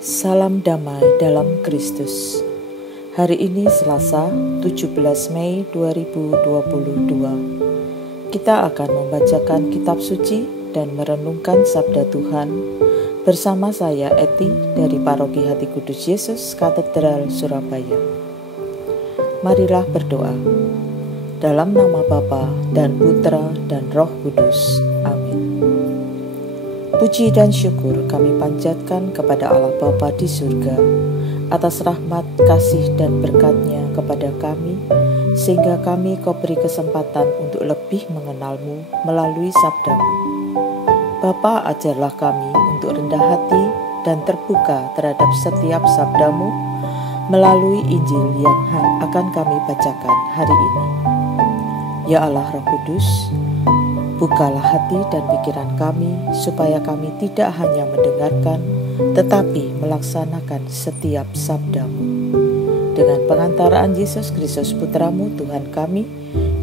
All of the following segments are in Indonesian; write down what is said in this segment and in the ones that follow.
Salam damai dalam Kristus. Hari ini Selasa 17 Mei 2022. Kita akan membacakan kitab suci dan merenungkan sabda Tuhan bersama saya Eti dari Paroki Hati Kudus Yesus Katedral Surabaya. Marilah berdoa. Dalam nama Bapa dan Putra dan Roh Kudus. Amin. Puji dan syukur kami panjatkan kepada Allah Bapa di surga atas rahmat, kasih, dan berkat-Nya kepada kami, sehingga kami Kau beri kesempatan untuk lebih mengenal-Mu melalui sabda-Mu. Bapa, ajarlah kami untuk rendah hati dan terbuka terhadap setiap sabda-Mu melalui Injil yang akan kami bacakan hari ini. Ya Allah Roh Kudus, bukalah hati dan pikiran kami supaya kami tidak hanya mendengarkan tetapi melaksanakan setiap sabda-Mu. Dengan pengantaraan Yesus Kristus Putra-Mu Tuhan kami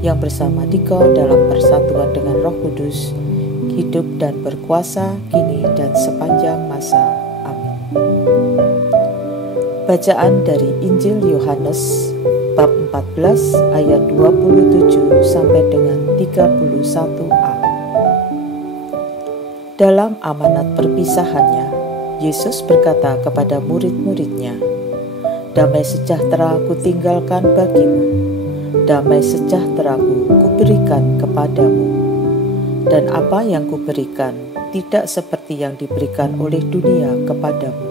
yang bersama Dikau dalam persatuan dengan Roh Kudus, hidup dan berkuasa kini dan sepanjang masa. Amin. Bacaan dari Injil Yohanes bab 14 ayat 27 sampai dengan 31a. Dalam amanat perpisahannya, Yesus berkata kepada murid-murid-Nya, "Damai sejahtera kutinggalkan bagimu, damai sejahtera-Ku kuberikan kepadamu. Dan apa yang kuberikan tidak seperti yang diberikan oleh dunia kepadamu.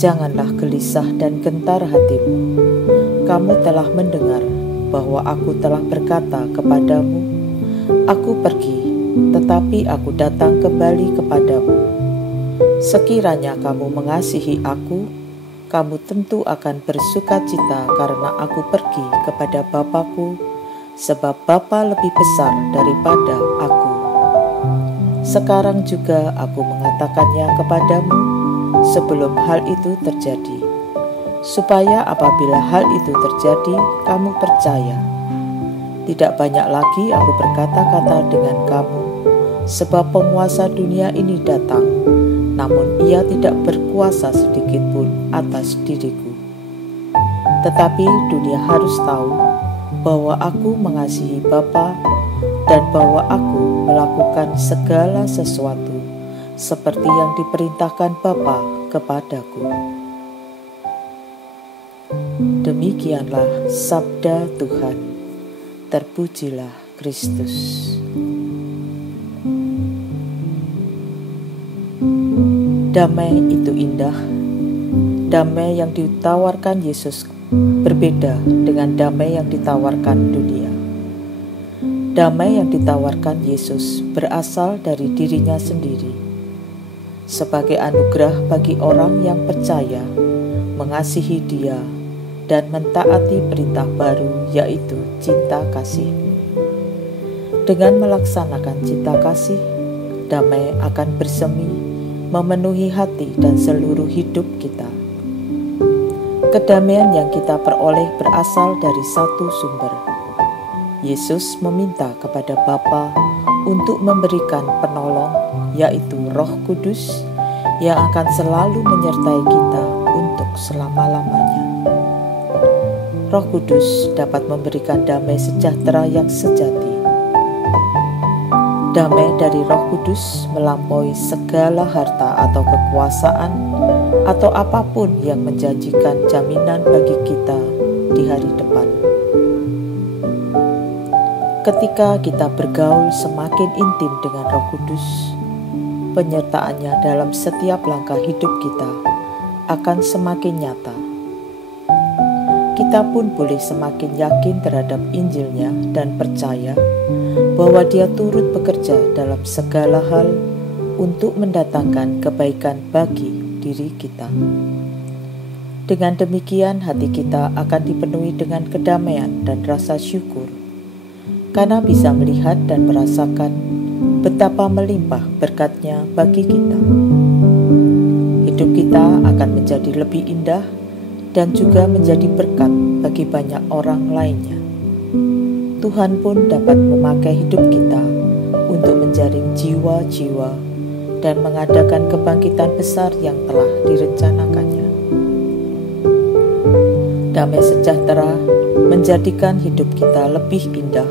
Janganlah gelisah dan gentar hatimu. Kamu telah mendengar bahwa Aku telah berkata kepadamu, Aku pergi, tetapi Aku datang kembali kepadamu. Sekiranya kamu mengasihi Aku, kamu tentu akan bersukacita karena Aku pergi kepada Bapa-Ku, sebab Bapa lebih besar daripada Aku. Sekarang juga Aku mengatakannya kepadamu sebelum hal itu terjadi, supaya apabila hal itu terjadi, kamu percaya. Tidak banyak lagi Aku berkata-kata dengan kamu, sebab penguasa dunia ini datang, namun ia tidak berkuasa sedikit pun atas diriku. Tetapi dunia harus tahu bahwa Aku mengasihi Bapa dan bahwa Aku melakukan segala sesuatu seperti yang diperintahkan Bapa kepadaku." Demikianlah sabda Tuhan. Terpujilah Kristus. Damai itu indah. Damai yang ditawarkan Yesus berbeda dengan damai yang ditawarkan dunia. Damai yang ditawarkan Yesus berasal dari dirinya sendiri, sebagai anugerah bagi orang yang percaya, mengasihi Dia, dan mentaati perintah baru, yaitu cinta kasih. Dengan melaksanakan cinta kasih, damai akan bersemi, memenuhi hati dan seluruh hidup kita. Kedamaian yang kita peroleh berasal dari satu sumber. Yesus meminta kepada Bapa untuk memberikan penolong, yaitu Roh Kudus, yang akan selalu menyertai kita untuk selama-lamanya. Roh Kudus dapat memberikan damai sejahtera yang sejati. Damai dari Roh Kudus melampaui segala harta atau kekuasaan atau apapun yang menjanjikan jaminan bagi kita di hari depan. Ketika kita bergaul semakin intim dengan Roh Kudus, penyertaannya dalam setiap langkah hidup kita akan semakin nyata. Kita pun boleh semakin yakin terhadap Injil-Nya dan percaya bahwa Dia turut bekerja dalam segala hal untuk mendatangkan kebaikan bagi diri kita. Dengan demikian, hati kita akan dipenuhi dengan kedamaian dan rasa syukur, karena bisa melihat dan merasakan betapa melimpah berkat-Nya bagi kita. Hidup kita akan menjadi lebih indah dan juga menjadi berkat bagi banyak orang lainnya. Tuhan pun dapat memakai hidup kita untuk menjaring jiwa-jiwa dan mengadakan kebangkitan besar yang telah direncanakannya. Damai sejahtera menjadikan hidup kita lebih indah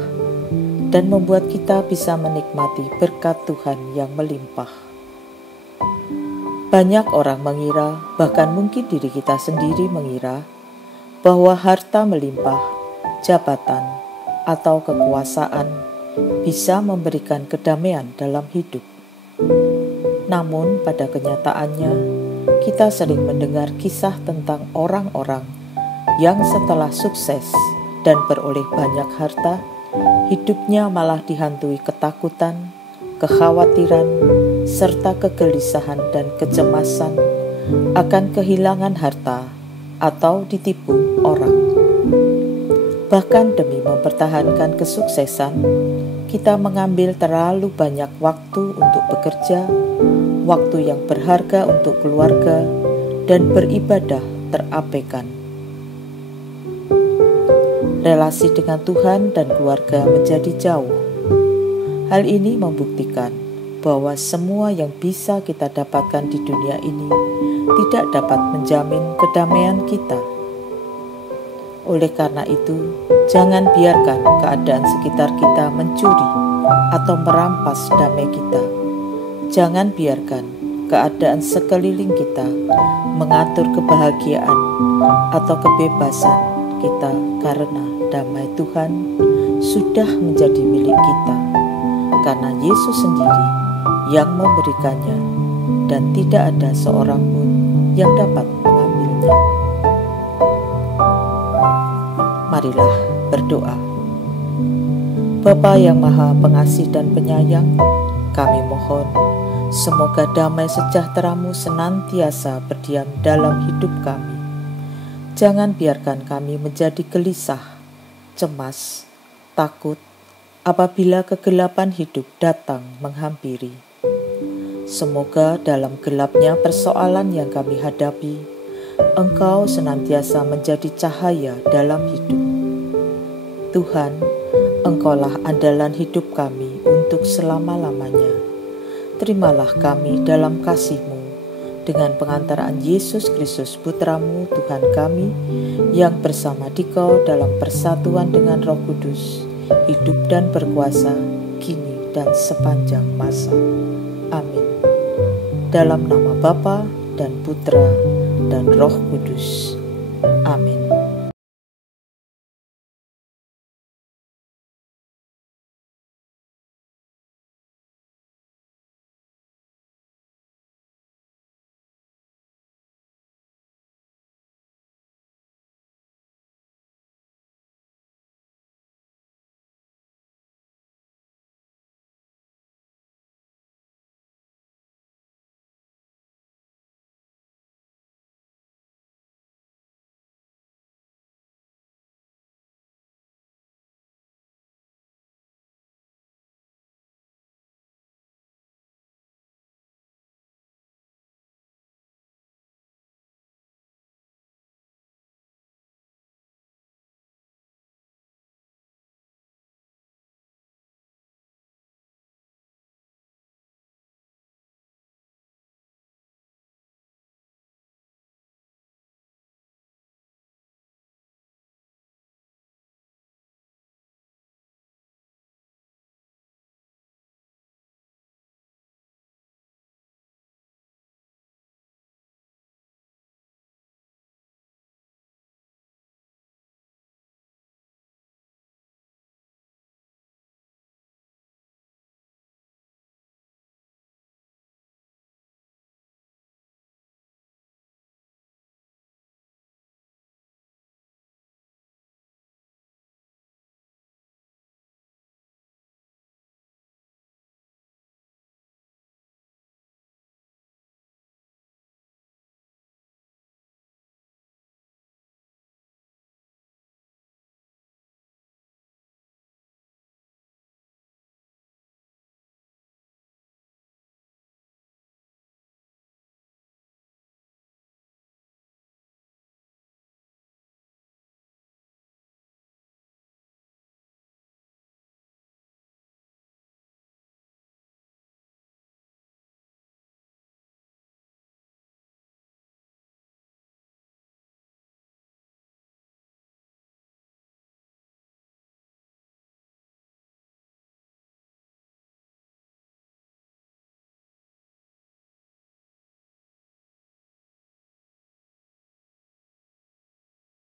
dan membuat kita bisa menikmati berkat Tuhan yang melimpah. Banyak orang mengira, bahkan mungkin diri kita sendiri mengira, bahwa harta melimpah, jabatan, atau kekuasaan bisa memberikan kedamaian dalam hidup. Namun pada kenyataannya, kita sering mendengar kisah tentang orang-orang yang setelah sukses dan beroleh banyak harta, hidupnya malah dihantui ketakutan, kekhawatiran, serta kegelisahan dan kecemasan akan kehilangan harta atau ditipu orang. Bahkan demi mempertahankan kesuksesan, kita mengambil terlalu banyak waktu untuk bekerja, waktu yang berharga untuk keluarga, dan beribadah terabaikan. Relasi dengan Tuhan dan keluarga menjadi jauh. Hal ini membuktikan bahwa semua yang bisa kita dapatkan di dunia ini tidak dapat menjamin kedamaian kita. Oleh karena itu, jangan biarkan keadaan sekitar kita mencuri atau merampas damai kita. Jangan biarkan keadaan sekeliling kita mengatur kebahagiaan atau kebebasan kita, karena damai Tuhan sudah menjadi milik kita, karena Yesus sendiri yang memberikannya dan tidak ada seorang pun yang dapat mengambilnya. Marilah berdoa. Bapa yang Maha Pengasih dan Penyayang, kami mohon semoga damai sejahtera-Mu senantiasa berdiam dalam hidup kami. Jangan biarkan kami menjadi gelisah, cemas, takut apabila kegelapan hidup datang menghampiri. Semoga dalam gelapnya persoalan yang kami hadapi, Engkau senantiasa menjadi cahaya dalam hidup. Tuhan, Engkaulah andalan hidup kami untuk selama-lamanya. Terimalah kami dalam kasih-Mu dengan pengantaraan Yesus Kristus Putra-Mu Tuhan kami, yang bersama Dikau dalam persatuan dengan Roh Kudus, hidup dan berkuasa kini dan sepanjang masa. Amin. Dalam nama Bapa dan Putra dan Roh Kudus. Amin.